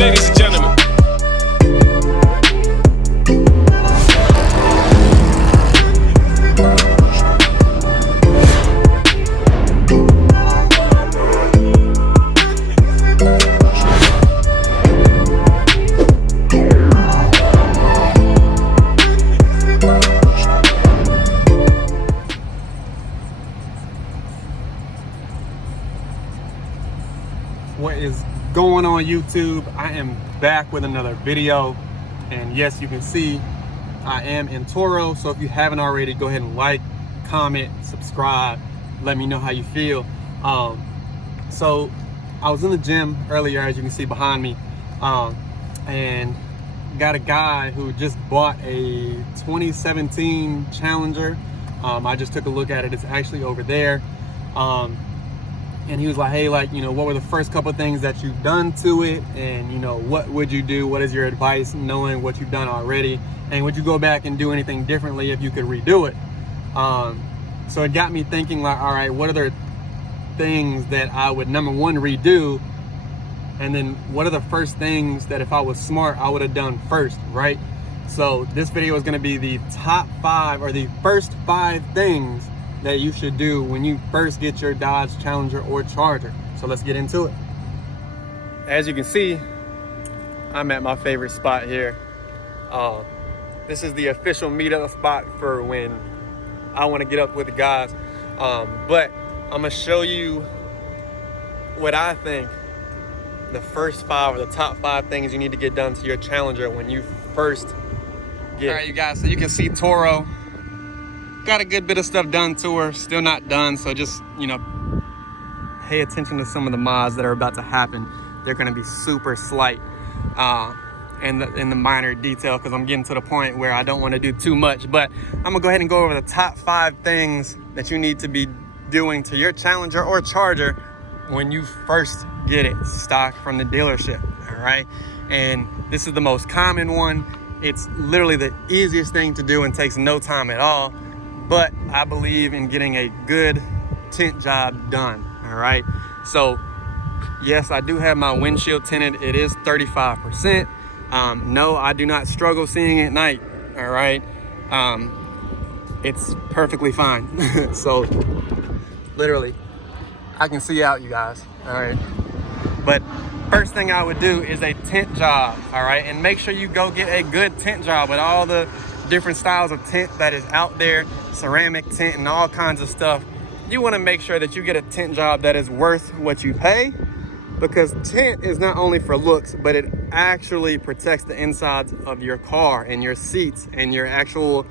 ladies and gentlemen. What is going on YouTube? I am back with another video, and yes, you can see I am in Toro. So if you haven't already, go ahead and like, comment, subscribe, let me know how you feel. So I was in the gym earlier, as you can see behind me, and got a guy who just bought a 2017 Challenger. I just took a look at it. It's actually over there. And he was like, hey, like, you know, what were the first couple of things that you've done to it? And, you know, what would you do? What is your advice knowing what you've done already? And would you go back and do anything differently if you could redo it? So it got me thinking, like, all right, what are the things that I would, number one, redo? And then what are the first things that if I was smart, I would have done first, right? So this video is going to be the top 5 or the first 5 things that you should do when you first get your Dodge Challenger or Charger. So let's get into it. As you can see, I'm at my favorite spot here. This is the official meetup spot for when I want to get up with the guys. But I'm gonna show you what I think the first 5 or the top 5 things you need to get done to your Challenger when you first get it. All right, you guys, so you can see Toro got a good bit of stuff done to her, still not done. So just, you know, pay attention to some of the mods that are about to happen. They're gonna be super slight in the minor detail, because I'm getting to the point where I don't want to do too much. But I'm gonna go ahead and go over the top 5 things that you need to be doing to your Challenger or Charger when you first get it stock from the dealership. All right, and this is the most common one. It's literally the easiest thing to do and takes no time at all. But I believe in getting a good tint job done, all right? So, yes, I do have my windshield tinted. It is 35%. No, I do not struggle seeing at night, all right? It's perfectly fine. So, literally, I can see out, you guys, all right? But first thing I would do is a tint job, all right? And make sure you go get a good tint job with all the different styles of tint that is out there, ceramic tint and all kinds of stuff. You want to make sure that you get a tint job that is worth what you pay, because tint is not only for looks, but it actually protects the insides of your car and your seats and your actual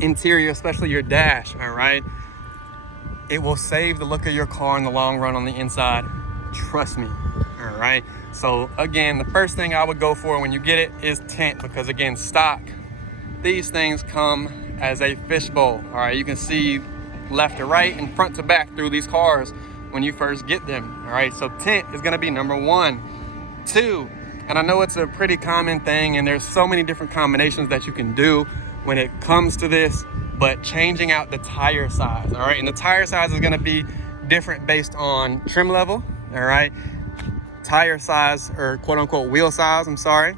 interior, especially your dash, all right? It will save the look of your car in the long run on the inside. Trust me, all right? So again, the first thing I would go for when you get it is tint, because again, stock, these things come as a fishbowl, all right? You can see left to right and front to back through these cars when you first get them, all right? So tint is gonna be number 1. 2, and I know it's a pretty common thing, and there's so many different combinations that you can do when it comes to this, but changing out the tire size, all right? And the tire size is gonna be different based on trim level, all right? Tire size, or quote unquote wheel size, I'm sorry.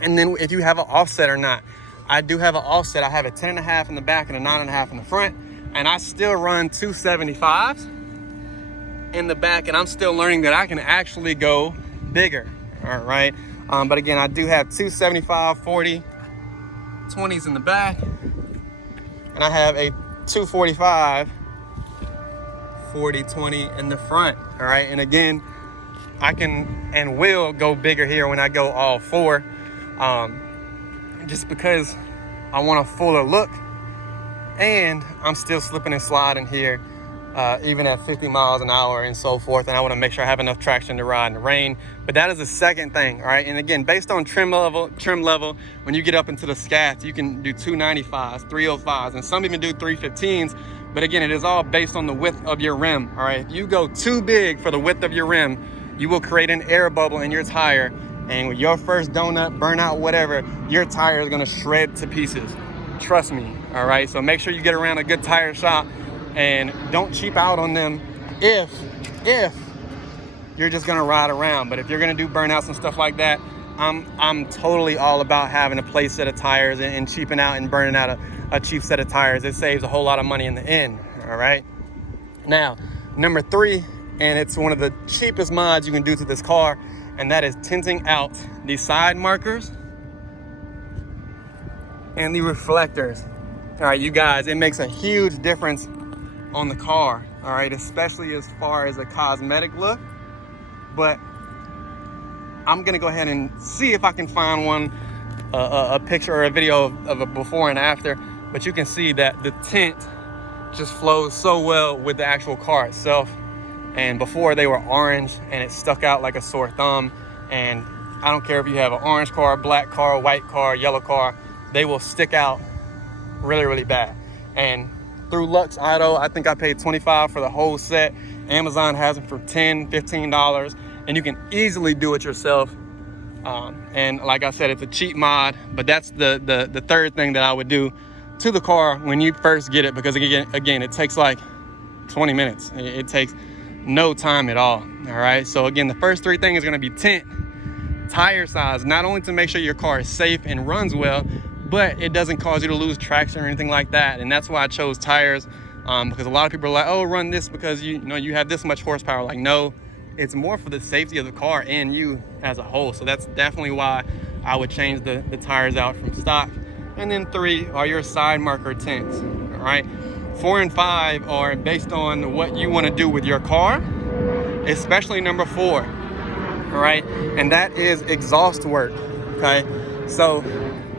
And then if you have an offset or not. I do have an offset. I have a 10.5 in the back and a 9.5 in the front, and I still run 275s in the back, and I'm still learning that I can actually go bigger, all right? But again, I do have 275, 40, 20s in the back, and I have a 245, 40, 20 in the front, all right? And again, I can and will go bigger here when I go all 4. Just because I want a fuller look, and I'm still slipping and sliding here, even at 50 miles an hour and so forth, and I want to make sure I have enough traction to ride in the rain. But that is the second thing, all right? And again, based on trim level, when you get up into the scats, you can do 295s, 305s, and some even do 315s. But again, it is all based on the width of your rim, all right? If you go too big for the width of your rim, you will create an air bubble in your tire, and with your first donut, burnout, whatever, your tire is gonna shred to pieces. Trust me, all right? So make sure you get around a good tire shop and don't cheap out on them if you're just gonna ride around. But if you're gonna do burnouts and stuff like that, I'm totally all about having a plate set of tires and cheaping out and burning out a cheap set of tires. It saves a whole lot of money in the end. All right. Now, number 3, and it's one of the cheapest mods you can do to this car, and that is tinting out the side markers and the reflectors. All right, you guys, it makes a huge difference on the car. All right, especially as far as a cosmetic look. But I'm gonna go ahead and see if I can find one, a picture or a video of a before and after. But you can see that the tint just flows so well with the actual car itself. And before, they were orange and it stuck out like a sore thumb. And I don't care if you have an orange car, black car, white car, yellow car, they will stick out really, really bad. And through Lux Auto, I think I paid $25 for the whole set. Amazon has them for $10, $15, and you can easily do it yourself. And like I said, it's a cheap mod, but that's the third thing that I would do to the car when you first get it, because again, it takes like 20 minutes. It takes no time at all. All right. So again, the first 3 things are going to be tint, tire size, not only to make sure your car is safe and runs well, but it doesn't cause you to lose traction or anything like that. And that's why I chose tires, because a lot of people are like, oh, run this because you know you have this much horsepower. Like, no, it's more for the safety of the car and you as a whole. So that's definitely why I would change the tires out from stock. And then 3 are your side marker tints. All right. 4 and 5 are based on what you want to do with your car, especially number 4. All right. And that is exhaust work. Okay. So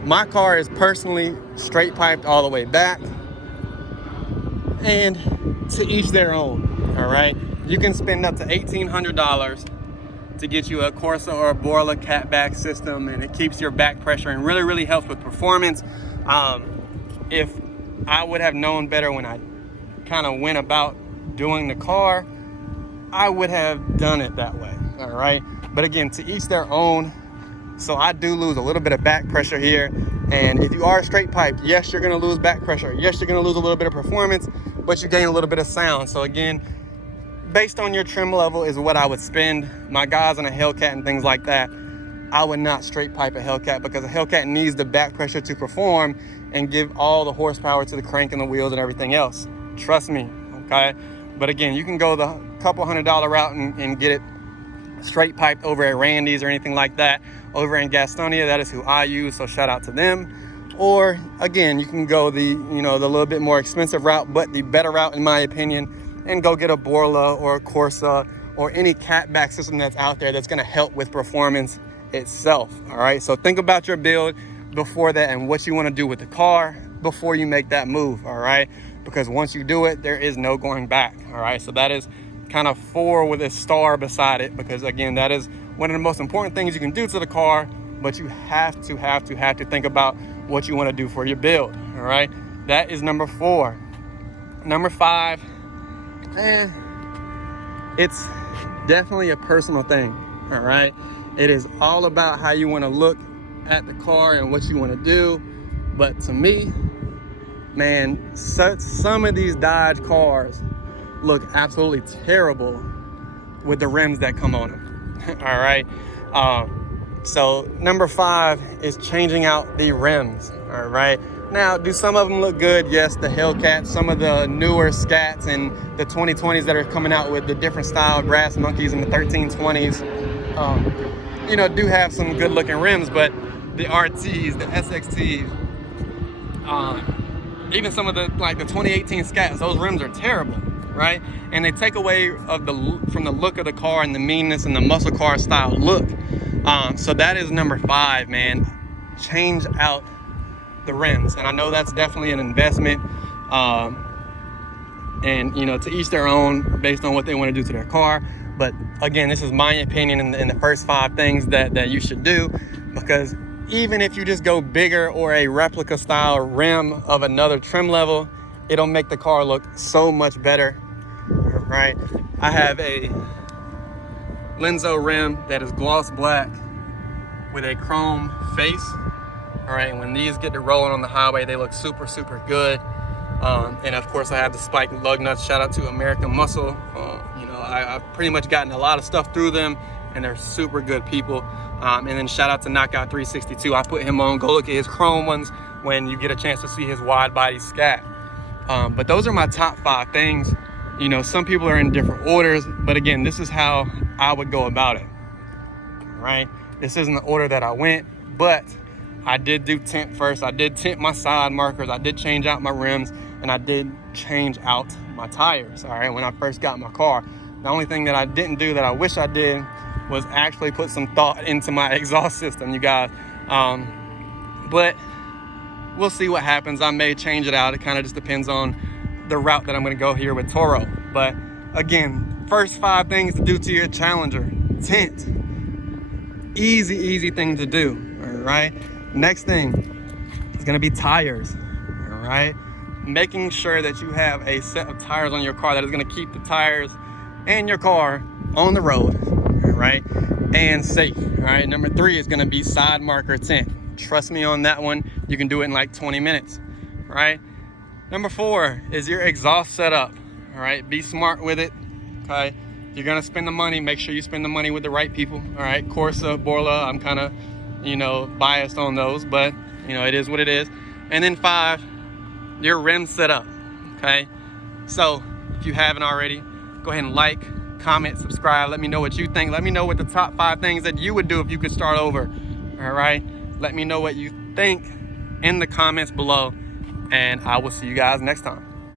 my car is personally straight piped all the way back, and to each their own. All right. You can spend up to $1,800 to get you a Corsa or a Borla catback system, and it keeps your back pressure and really, really helps with performance. If I would have known better when I kind of went about doing the car, I would have done it that way. All right. But again, to each their own. So I do lose a little bit of back pressure here. And if you are straight piped, yes, you're going to lose back pressure. Yes, you're going to lose a little bit of performance, but you gain a little bit of sound. So again, based on your trim level is what I would spend. My guys on a Hellcat and things like that, I would not straight pipe a Hellcat, because a Hellcat needs the back pressure to perform and give all the horsepower to the crank and the wheels and everything else. Trust me, okay? But again, you can go the couple $100 route and get it straight piped over at Randy's or anything like that. Over in Gastonia, that is who I use, so shout out to them. Or again, you can go the little bit more expensive route, but the better route in my opinion, and go get a Borla or a Corsa or any catback system that's out there that's gonna help with performance itself. All right, so think about your build before that and what you wanna do with the car before you make that move, all right? Because once you do it, there is no going back, all right? So that is kind of 4 with a star beside it, because again, that is one of the most important things you can do to the car, but you have to think about what you want to do for your build. All right, that is number 4. Number 5, it's definitely a personal thing. All right, it is all about how you want to look at the car and what you want to do. But to me, man, some of these Dodge cars look absolutely terrible with the rims that come on them. All right. So number 5 is changing out the rims. All right. Now, do some of them look good? Yes, the Hellcat, some of the newer Scats and the 2020s that are coming out with the different style brass monkeys and the 1320s, do have some good looking rims, but the RTs, the SXTs, even some of the 2018 Scats, those rims are terrible. Right? And they take away from the look of the car and the meanness and the muscle car style look. So that is number 5, man. Change out the rims. And I know that's definitely an investment. And to each their own based on what they want to do to their car. But again, this is my opinion in the first 5 things that you should do, because even if you just go bigger or a replica style rim of another trim level, it'll make the car look so much better. Right? I have a Lenzo rim that is gloss black with a chrome face. All right, and when these get to rolling on the highway, they look super, super good. And of course, I have the spike lug nuts. Shout out to American Muscle. I've pretty much gotten a lot of stuff through them, and they're super good people. And then shout out to Knockout 362. I put him on. Go look at his chrome ones when you get a chance to see his wide body scat. But those are my top 5 things. You know, some people are in different orders, but again, this is how I would go about it, right? This isn't the order that I went, but I did do tint first. I did tint my side markers. I did change out my rims, and I did change out my tires, all right, when I first got my car. The only thing that I didn't do that I wish I did was actually put some thought into my exhaust system, you guys. But we'll see what happens. I may change it out. It kind of just depends on the route that I'm going to go here with Toro. But again, first 5 things to do to your Challenger: tint. Easy thing to do, all right? Next thing is going to be tires, all right? Making sure that you have a set of tires on your car that is going to keep the tires and your car on the road, all right, and safe, all right? Number 3 is going to be side marker tint. Trust me on that one. You can do it in like 20 minutes, right? Number 4 is your exhaust setup, all right? Be smart with it, okay? If you're gonna spend the money, make sure you spend the money with the right people, all right? Corsa, Borla, I'm kind of, you know, biased on those, but, you know, it is what it is. And then 5, your rim setup, okay? So if you haven't already, go ahead and like, comment, subscribe. Let me know what you think. Let me know what the top 5 things that you would do if you could start over, all right? Let me know what you think in the comments below, and I will see you guys next time.